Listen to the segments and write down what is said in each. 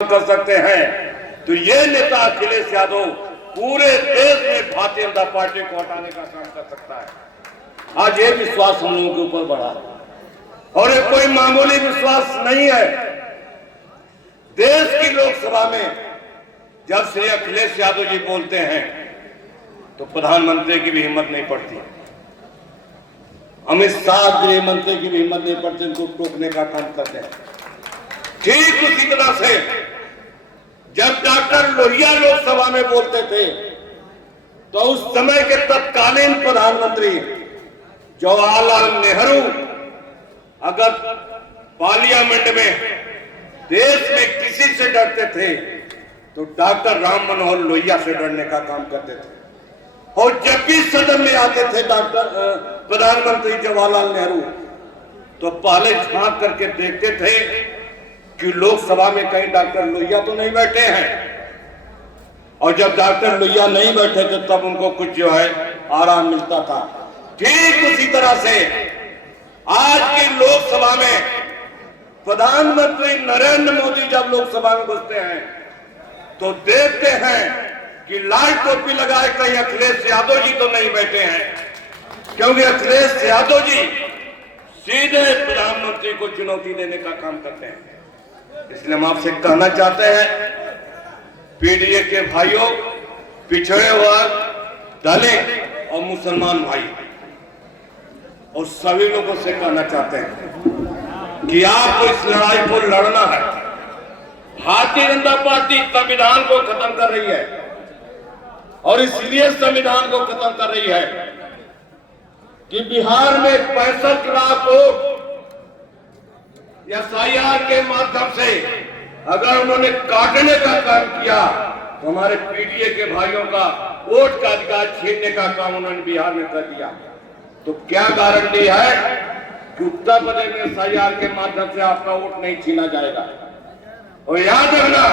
कर सकते हैं तो ये नेता अखिलेश यादव पूरे देश में भारतीय जनता पार्टी को हटाने का काम कर सकता है। आज ये विश्वास हम लोगों के ऊपर बढ़ा और ये कोई मामूली विश्वास नहीं है। देश की लोकसभा में जब श्री अखिलेश यादव जी बोलते हैं तो प्रधानमंत्री की भी हिम्मत नहीं पड़ती, अमित शाह गृह मंत्री की भी हिम्मत नहीं पड़ती उनको टोकने का काम करते हैं। ठीक उसी तरह से जब डॉक्टर लोहिया लोकसभा में बोलते थे तो उस समय के तत्कालीन प्रधानमंत्री जवाहरलाल नेहरू अगर पार्लियामेंट में देश में किसी से डरते थे तो डॉक्टर राम मनोहर लोहिया से डरने का काम करते थे। और जब भी सदन में आते थे प्रधानमंत्री जवाहरलाल नेहरू तो पहले झांक करके देखते थे कि लोकसभा में कहीं डॉक्टर लोहिया तो नहीं बैठे हैं, और जब डॉक्टर लोहिया नहीं बैठे थे तब उनको कुछ जो है आराम मिलता था। ठीक उसी तरह से आज की लोकसभा में प्रधानमंत्री नरेंद्र मोदी जब लोकसभा में घुसते हैं तो देखते हैं कि लाल टोपी लगाए कहीं अखिलेश यादव जी तो नहीं बैठे हैं, क्योंकि अखिलेश यादव जी सीधे प्रधानमंत्री को चुनौती देने का काम करते हैं। इसलिए हम आपसे कहना चाहते हैं, पीडीए के भाइयों, पिछड़े वर्ग, दलित और मुसलमान भाई और सभी लोगों से कहना चाहते हैं कि आपको इस लड़ाई को लड़ना है। भारतीय जनता पार्टी संविधान को खत्म कर रही है और इसलिए संविधान को खत्म कर रही है कि बिहार में 65 लाख वोट एसआईआर के माध्यम से अगर उन्होंने काटने का काम किया तो हमारे पीडीए के भाइयों का वोट का अधिकार छीनने का काम उन्होंने बिहार में कर दिया। तो क्या गारंटी है कि उत्तर प्रदेश में एसआईआर के माध्यम से आपका वोट नहीं छीना जाएगा? और याद रखना,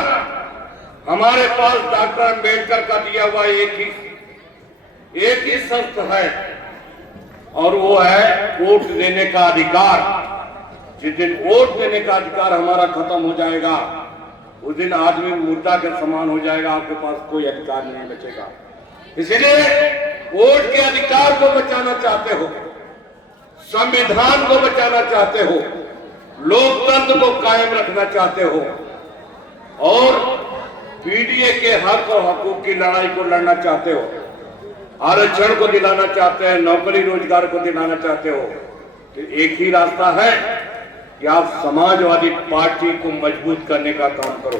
हमारे पास डॉक्टर अंबेडकर का दिया हुआ एक ही शर्त है और वो है वोट देने का अधिकार। जिस दिन वोट देने का अधिकार हमारा खत्म हो जाएगा उस दिन आदमी मुर्दा के समान हो जाएगा, आपके पास कोई अधिकार नहीं बचेगा। इसलिए वोट के अधिकार को बचाना चाहते हो, संविधान को बचाना चाहते हो, लोकतंत्र को कायम रखना चाहते हो और पीडीए के हक और हकूक की लड़ाई को लड़ना चाहते हो, आरक्षण को दिलाना चाहते हैं, नौकरी रोजगार को दिलाना चाहते हो, तो एक ही रास्ता है कि आप समाजवादी पार्टी को मजबूत करने का काम करो।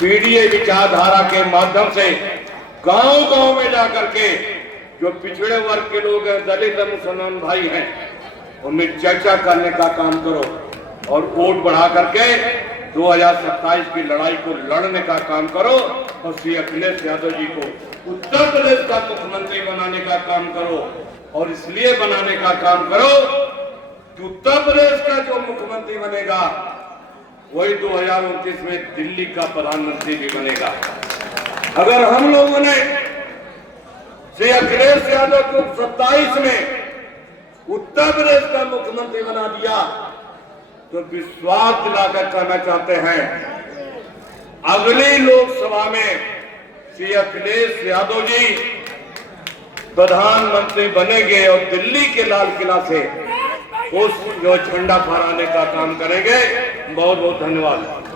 पीडीए विचारधारा के माध्यम से गांव-गांव में जाकर के जो पिछड़े वर्ग के लोग हैं, दलित मुसलमान भाई हैं, उनमें चर्चा करने का काम करो और वोट बढ़ा करके 2027 की लड़ाई को लड़ने का काम करो और श्री अखिलेश यादव जी को उत्तर प्रदेश का मुख्यमंत्री बनाने का काम करो। और इसलिए बनाने का काम करो कि उत्तर प्रदेश का जो मुख्यमंत्री बनेगा वही 2029 में दिल्ली का प्रधानमंत्री भी बनेगा। अगर हम लोगों ने श्री अखिलेश यादव को 27 में उत्तर प्रदेश का मुख्यमंत्री बना दिया तो विश्वास दिलाकर कहना चाहते हैं, अगली लोकसभा में श्री अखिलेश यादव जी प्रधानमंत्री बनेंगे और दिल्ली के लाल किला से उस जो झंडा फहराने का काम करेंगे। बहुत बहुत धन्यवाद।